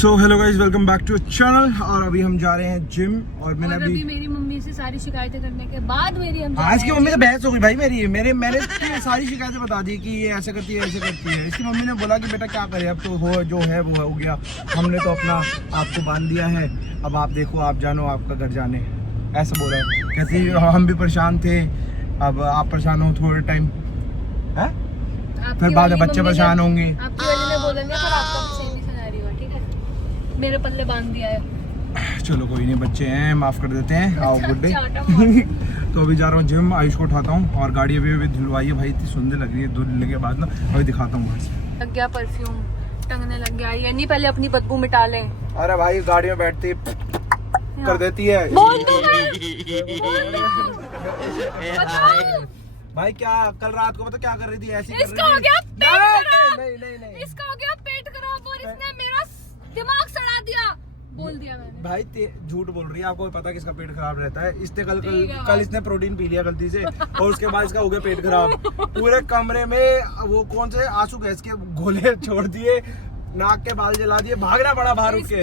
So hello guys, welcome back to channel. और अभी हम जा रहे हैं जिम। और मैंने अभी मेरी मम्मी से सारी शिकायतें करने के बाद आज की मम्मी से बहस हो गई भाई। मैंने सारी शिकायतें बता दी कि ये ऐसे करती है ऐसे करती है। इसकी मम्मी ने बोला कि बेटा क्या करे, अब तो हो जो है वो हो गया। हमने तो अपना आपको बांध दिया है, अब आप देखो, आप जानो आपका घर जाने, ऐसा बोला। कहती हम भी परेशान थे, अब आप परेशान हो थोड़े टाइम है, फिर बाद में बच्चे परेशान होंगे। आपकी वजह ने बोलेंगे पर आपका भी सेम ही सिनेरियो है, ठीक है? मेरे पल्ले बांध दिया है। चलो कोई नहीं, बच्चे हैं, माफ कर देते हैं। आओ गुड डे। तो अभी जा रहा हूँ जिम, आयुष को उठाता हूँ और गाड़ी अभी धुलवाई है भाई, इतनी सुंदर लग रही है। धुलने के बाद ना अभी दिखाता हूँ वहाँ से। लग गया परफ्यूम, टंगने लग गया। ये नहीं, पहले अपनी बदबू मिटा लें। अरे भाई गाड़ी में बैठती कर देती है। बोल दूं मैं? बताओ। भाई क्या कल रात को पता क्या कर रही थी? ऐसी इसका हो गया पेट खराब। नहीं। इसका हो गया पेट खराब और इसने मेरा दिमाग सड़ा दिया। बोल दिया मैंने। भाई झूठ बोल रही है, आपको पता है कि इसका पेट खराब रहता है। इसने ठीक है कल इसने प्रोटीन पी लिया गलती से और उसके बाद इसका हो गया पेट खराब। पूरे कमरे में वो कौन से आंसू गैस के गोले छोड़ दिए, नाक के बाल जला दिए, भागना पड़ा बाहर उठ के।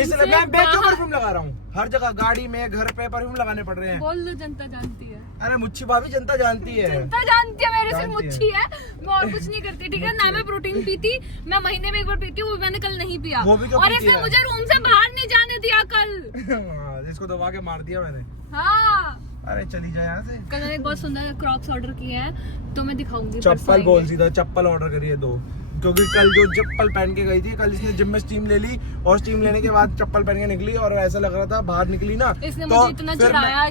इसलिए मैं बेचो परफ्यूम लगा रहा हूँ हर जगह, गाड़ी में, घर पे परफ्यूम लगाने पड़ रहे हैं। बोल दो, जनता जानती है। अरे मुच्छी भाभी, जनता जानती है। जनता जानती है मेरे से मुच्छी है, मैं और कुछ नहीं करती, ठीक है ना? मैं प्रोटीन पीती, मैं महीने में एक बार पीती हूँ, वो मैंने कल नहीं पिया। वो भी क्यों और पीती इसने है? मुझे रूम से बाहर नहीं जाने दिया कल। इसको दबा के मार दिया मैंने। हाँ, अरे चली जाए यहाँ से। कल मैंने एक बहुत सुंदर क्रॉक्स ऑर्डर किए हैं, तो मैं दिखाऊंगी। चप्पल बोल सीधा, चप्पल ऑर्डर करिए 2, क्योंकि कल जो चप्पल पहन के गई थी, कल इसने जिम में स्टीम ले ली और स्टीम लेने के बाद चप्पल पहन के निकली और ऐसा लग रहा था बाहर निकली ना, इसने तो मुझे इतना चिढ़ाया,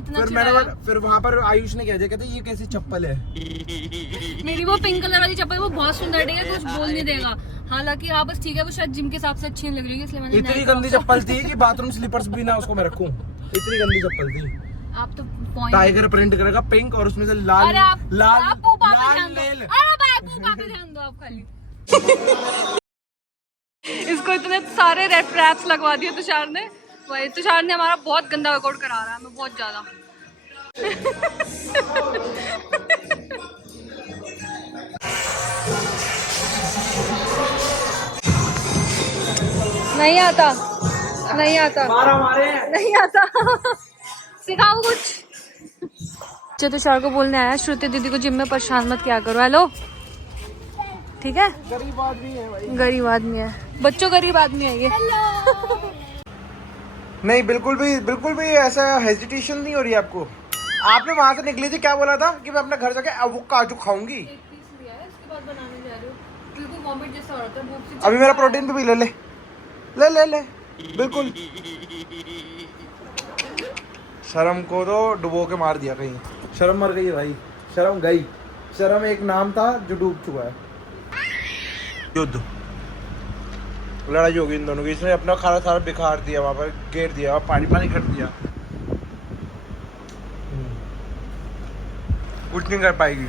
फिर वहाँ पर आयुष ने कह दिया, कहते ये कैसी चप्पल है। मेरी वो पिंक कलर वाली चप्पल वो बहुत सुंदर है, कुछ बोल नहीं देगा। हालांकि हाँ बस ठीक है, वो शायद जिम के हिसाब से अच्छी नहीं लग रही है, इसलिए मैंने इतनी गंदी चप्पल थी कि बाथरूम स्लीपर्स भी ना उसको मैं रखूं, इतनी गंदी चप्पल थी। आप तो पॉइंट टाइगर प्रिंट करेगा पिंक और उसमें से लाल ध्यान दो आप खाली। इसको इतने सारे रेड फ्लैप्स लगवा दिए तुषार ने। वही तुषार ने हमारा बहुत गंदा वर्कआउट करा रहा है हमें, बहुत ज्यादा। नहीं आता नहीं आता। सिखाओ कुछ। तुषार को बोलने आया, श्रुति दीदी को जिम में परेशान मत क्या करो। हेलो, ठीक है? गरीब आदमी है भाई, गरीब आदमी है, बच्चों गरीब आदमी है ये। नहीं बिल्कुल भी ऐसा हेजिटेशन नहीं हो रही है आपको। आपने वहां से निकली थी, क्या बोला था कि मैं अपने घर जाके एवोकाडो खाऊंगी। एक पीस लिया है, इसके बाद बनाने जा रही हूं। बिल्कुल वॉमिट जैसा हो रहा था, भूख से। अभी मेरा प्रोटीन भी ले बिल्कुल। शर्म को तो डुबो के मार दिया कहीं। शर्म मर गई है भाई, शर्म गई। शर्म एक नाम था जो डूब चुका है। युद्ध, लड़ाई होगी इन दोनों की। इसने अपना खाना सारा बिखार दिया, वहां पर घेर दिया, पानी कर दिया, कुछ नहीं कर पाएगी।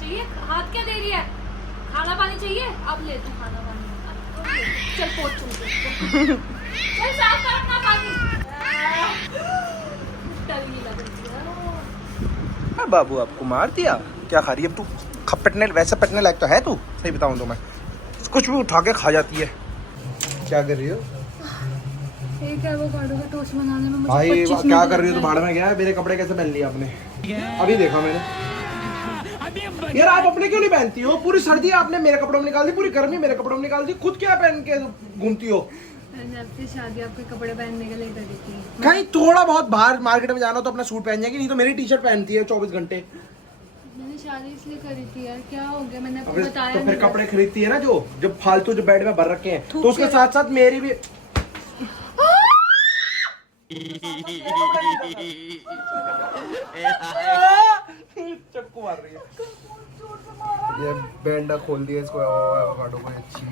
चाहिए हाथ क्या दे रही है? खाना पानी चाहिए? अब ले तू खाना पानी। चल पोंछ चल साफ कर अपना पानी। टली लग रही है। बाबू आपको मार दिया, क्या खा रही है अब तू? खपटने वैसे पटने लायक तो है तू, सही बताऊं तो मैं कुछ भी उठा के खा जाती है। क्या कर रही हो? एक एवोकाडो का टोस्ट बनाने में मुझे भाई 25 क्या मिनट कर रही हो? लगते तो हैं। भाड़ में गया है। मेरे कपड़े कैसे पहन लिए आपने? अभी देखा मैंने। यार आप अपने क्यों नहीं पहनती हो? पूरी सर्दी आपने मेरे कपड़ों में निकाल दी, पूरी गर्मी मेरे कपड़ों में निकाल दी, खुद क्या पहन के घूमती हो? मैंने आपसे शादी आपके कपड़े पहनने के लिए करी थी। कहीं थोड़ा बहुत बाहर मार्केट में जाना तो अपना सूट पहन जाएगी, नहीं तो मेरी टी शर्ट पहनती है 24 घंटे। मैंने शादी इसलिए करी थी यार, क्या हो गया? मैंने आपको तो बताया फिर नहीं। कपड़े खरीदती है ना जो जब फालतू जो बेड में भर रखे हैं, तो उसके साथ साथ मेरी भी। चक्कू मार रही है। ये बेंडा खोल दिया इसको एवोकाडो को। अच्छी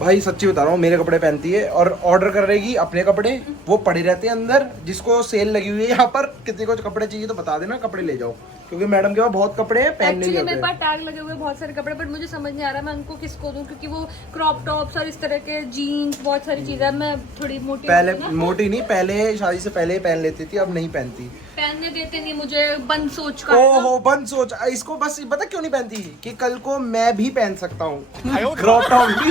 भाई सच्ची बता रहा हूँ, मेरे कपड़े पहनती है और ऑर्डर कर रहेगी अपने कपड़े, वो पड़े रहते हैं अंदर। जिसको सेल लगी हुई है यहाँ पर, किसी को कपड़े चाहिए तो बता देना, कपड़े ले जाओ, क्योंकि मैडम के पास बहुत कपड़े हैं, पहनने एक्चुअली के मेरे पास टैग लगे हुए बहुत सारे कपड़े, बट मुझे समझ नहीं आ रहा मैं उनको किसको दूं, क्योंकि वो क्रॉप टॉप्स और इस तरह के जीन्स, बहुत सारी चीजें। मैं थोड़ी मोटी पहले मोटी नहीं, पहले शादी से पहले ही पहन लेती थी, अब नहीं पहनती। पहनने पहनने देते नहीं मुझे, बंद सोच का। ओहो बंद सोच, इसको बस पता क्यों नहीं पहनती कि कल को मैं भी पहन सकता हूँ क्रॉप टॉप भी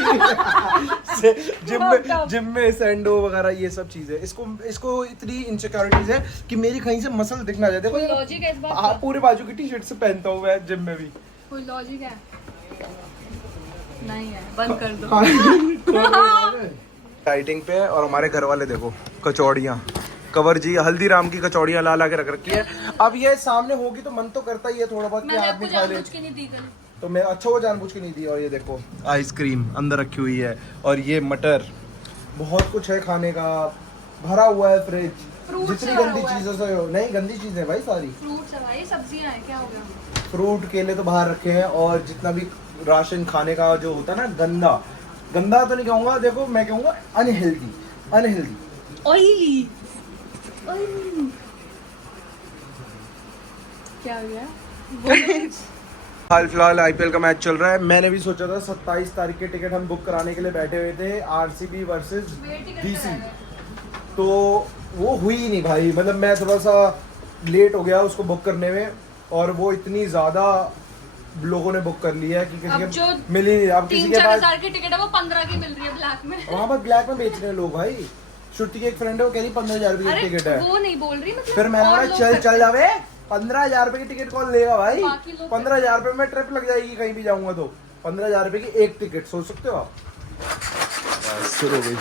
जिम में सैंडो वगैरह ये सब चीजें। इसको इतनी इनसिक्योरिटीज है कि मेरी कहीं से मसल दिखना जाए। देखो लॉजिक है इस बात हाँ, पूरे बाजू की टी शर्ट से पहनता हूँ मैं जिम में भी। कोई लॉजिक है? नहीं है, बंद कर दो। डाइटिंग पे। और हमारे घर वाले देखो कचौड़ियाँ, कवर जी हल्दीराम की कचौड़ियाँ ला के रख रखी है। अब ये सामने होगी तो मन तो करता ही है थोड़ा बहुत कि मैंने आदमी आपको खा ले, जानबूझ के नहीं दी कल। तो मैं अच्छा वो जानबूझ के नहीं दी। और ये देखो आइसक्रीम अंदर रखी हुई है, और ये मटर, बहुत कुछ है खाने का, भरा हुआ है फ्रिज। Fruits जितनी से भरा गंदी हुआ है। चीजों से हो, नहीं गंदी चीजें भाई सारी। फ्रूट्स है भाई, सब्जियां हैं, क्या हो गया? फ्रूट केले तो बाहर रखे हैं, और जितना भी राशन खाने का जो होता है ना, गंदा गंदा तो नहीं कहूँगा, देखो मैं कहूँगा अनहेल्दी अनहेल्दी। ऑयली क्या हो गया? हाल फिलहाल आईपीएल का मैच चल रहा है। मैंने भी सोचा था 27 तारीख के टिकट हम बुक कराने के लिए बैठे हुए थे, आरसीबी वर्सेस डीसी, तो वो हुई ही नहीं भाई। मतलब मैं थोड़ा सा लेट हो गया उसको बुक करने में, और वो इतनी ज्यादा लोगों ने बुक कर लिया है कि किसी के मिल ही नहीं। अब किसी के पास 3-4 की टिकट है वो 15 की मिल रही है ब्लैक में। वहाँ पर ब्लैक में बेच रहे हैं लोग भाई। श्रुति की एक फ्रेंड है, वो कह रही 15,000 रुपए की टिकट है। वो नहीं बोल रही, मतलब फिर मैंने और बोला लोग चल जावे, 15,000 रुपए की टिकट कौन लेगा भाई? बाकी लोग 15,000 रुपए में ट्रिप लग जाएगी कहीं भी जाऊंगा तो। 15,000 रुपए की एक टिकट, सोच सकते हो आप? शुरू हो गई।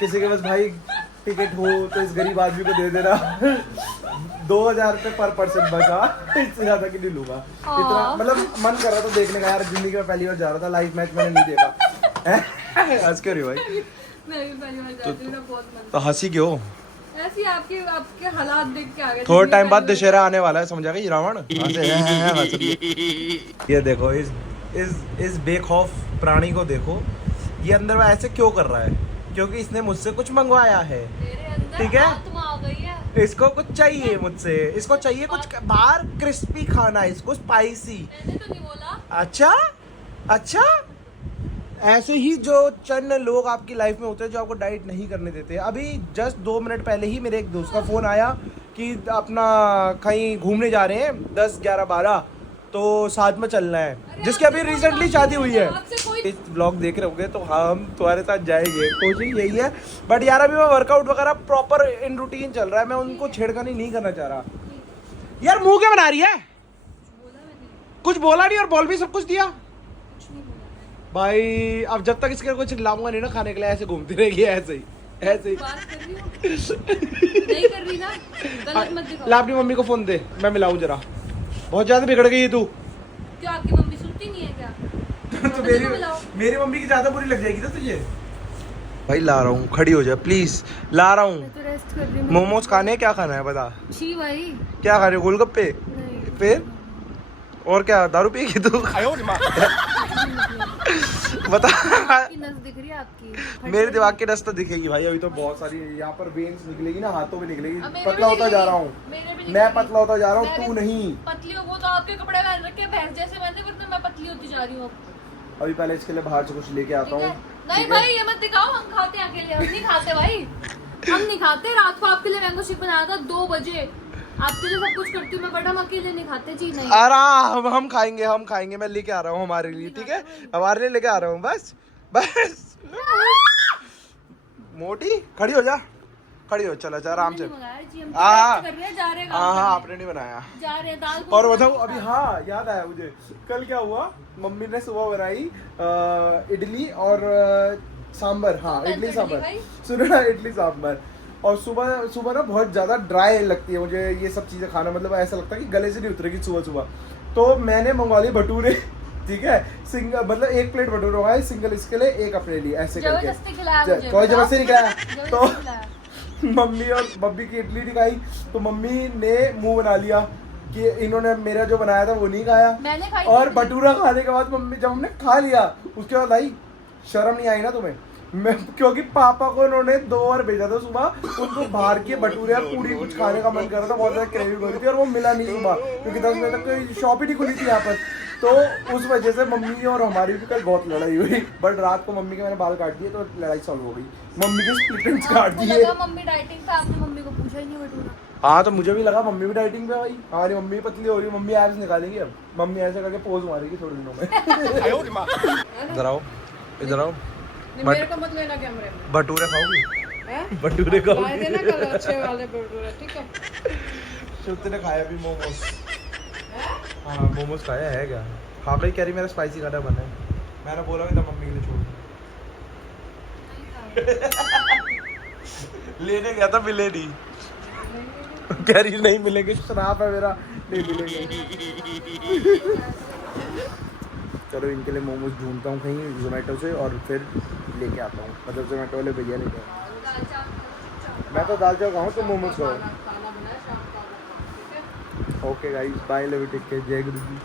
किसी के पास भाई टिकट हो तो इस गरीब आदमी को दे देना। 2,000 रुपए पर पर्सन बचा, इससे ज्यादा की नहीं लूंगा। इतना मतलब मन कर रहा था देखने का यार, जिंदगी में पहली बार जा रहा था, लाइव मैच मैंने नहीं देखा। हंस क्यों रही हो भाई? मैं भी पहली बार जाती हूँ, मेरा बहुत मन। तो हंसी क्यों? ऐसे ही आपके हालात देख के आ गए। थोड़ा टाइम बाद दशहरा आने वाला है, समझा गई रावण। ये देखो इस बेखौफ प्राणी को देखो, ये अंदर में ऐसे क्यों कर रहा है? क्योंकि इसने मुझसे कुछ मंगवाया है, ठीक है? आत्मा आ गई है। इसको कुछ चाहिए मुझसे, इसको चाहिए कुछ बाहर क्रिस्पी खाना, इसको स्पाइसी। मैंने तो नहीं बोला। अच्छा ऐसे ही जो चंद लोग आपकी लाइफ में होते हैं जो आपको डाइट नहीं करने देते। अभी जस्ट 2 मिनट पहले ही मेरे एक दोस्त का फोन आया कि अपना कहीं घूमने जा रहे हैं 10, 11, 12, तो साथ में चलना है, जिसकी अभी रिसेंटली शादी हुई है। इस ब्लॉग देख रहे होंगे तो हम तुम्हारे साथ जाएंगे, कोशिश यही है। बट यार अभी मैं वर्कआउट वगैरह प्रॉपर इन रूटीन चल रहा है, मैं उनको छेड़खानी नहीं करना चाह रहा। यार मुंह क्या बना रही है? कुछ बोला नहीं और बोल भी सब कुछ दिया भाई। अब जब तक इसके कुछ लाऊंगा नहीं ना खाने के लिए, ऐसे घूमती रहेगी ऐसे ही। बात कर रही हो? नहीं कर रही ना, गलत मत दिखाओ। ला अपनी मम्मी को फोन दे, मैं मिलाऊं जरा। बहुत ज्यादा बिगड़ गई है तू। क्यों, आपकी मम्मी सुनती नहीं है क्या? तो मेरी मम्मी की ज्यादा बुरी लग जाएगी ना तुझे। भाई ला रहा हूँ, खड़ी हो जा प्लीज, ला रहा हूँ। तो रेस्ट कर रही हूँ। मोमोज खाने हैं, क्या खाना है बता? छी भाई। क्या खा रहे हो? गोलगप्पे? नहीं। फिर और क्या, दारू पिएगी तू? बता। की नस दिख रही है आपकी? मेरे दिमाग की नस तो दिखेगी भाई, अभी तो बहुत सारी यहाँ पर वेन्स निकलेगी ना, हाथों में निकलेगी। अब मेरे पतला भी होता जा रहा हूँ मेरे भी मैं, पतला होता जा रहा हूँ, मैं तू भी नहीं। पतली हो वो तो आपके कपड़े पहन रखे भैंस जैसे पहनते, फिर मैं पतली होती जा रही हूँ। अभी पहले इसके लिए बाहर से कुछ लेके आता ठीक है? हूँ। नहीं भाई ये मत दिखाओ, हम खाते हैं अकेले, हम नहीं खाते भाई, हम नहीं खाते। रात को आपके लिए मैंगो शेक बनाया था 2 बजे, आपके लिए सब कुछ करती हूँ मैं, बट हम अकेले नहीं खाते जी। नहीं आराम, हम खाएंगे, मैं लेके आ रहा हूँ हमारे लिए, ठीक है? हमारे लिए लेके आ रहा हूँ, बस। मोटी खड़ी हो जा, खड़ी हो, चला जा आराम से। हाँ आपने नहीं बनाया। जा रहे हैं दाल। और बताओ अभी, हाँ याद आया मुझे, कल क्या हुआ, मम्मी ने सुबह बनाई इडली और सांबर। हाँ इडली सांबर, सुनो ना, इडली सांबर। और सुबह ना बहुत ज़्यादा ड्राई लगती है मुझे ये सब चीज़ें खाना, मतलब ऐसा लगता है कि गले से नहीं उतरेगी सुबह। तो मैंने मंगवा लिए भटूरे, ठीक है? सिंगल मतलब 1 प्लेट भटूरे मंगाए, सिंगल इसके लिए 1 अपने लिए, ऐसे करके। कोई जबरदस्ती नहीं खिलाया। तो मम्मी की इडली नहीं खाई, तो मम्मी ने मुंह बना लिया कि इन्होंने मेरा जो बनाया था वो नहीं खाया। मैंने खाई और भटूरा खाने के बाद मम्मी, जब हमने खा लिया उसके बाद आई, शर्म नहीं आई ना तुम्हें? क्योंकि पापा को उन्होंने 2 बार भेजा था सुबह, उनको बाहर के भटूरे पूरी कुछ खाने का मन कर रहा था, बहुत ज्यादा क्रेविंग हो रही थी, और वो मिला नहीं सुबह, क्योंकि 10 बजे तक शॉप ही नहीं खुली थी यहाँ पर। तो उस वजह से मम्मी और हमारी भी कल बहुत लड़ाई हुई, बट रात को मम्मी के मैंने बाल काट दिए तो लड़ाई सॉल्व हो गई। मम्मी के स्प्लिट एंड्स काट आपको दिए। लगा मम्मी डाइटिंग पे, आपने मम्मी को पूछा ही नहीं भटूरा। हाँ तो मुझे भी लगा मम्मी भी डाइटिंग पे भाई, हमारी मम्मी भी पतली हो रही है, मम्मी एब्स निकालेंगी अब, मम्मी ऐसे करके पोज मारेगी थोड़े दिनों में। इधर आओ, इधर आओ, मेरे को मत लेना कैमरे में। भटूरे खाओगी? हैं? भटूरे लाए खाओगी? देना कल अच्छे वाले भटूरे, ठीक है? शुद्ध ने खाया भी मोमोज। हाँ मोमोज खाया है क्या? हाँ भाई कह रही मेरा स्पाइसी खाना बना है, मैंने बोला भी था मम्मी के लिए छोड़ लेने गया था, मिले नहीं। कह रही नहीं मिलेंगे, शराब है मेरा, नहीं मिलेंगे। चलो इनके लिए मोमोज ढूंढता हूँ कहीं जोमेटो से और फिर लेके आता हूँ, मतलब जोमेटो वाले भैया लेके आए। मैं तो दाल चावल खाऊँ, तुम मोमोज खाओ। खाना बनाया शाम का, ठीक है? Okay guys, bye, love you, take care, जय गुरु जी।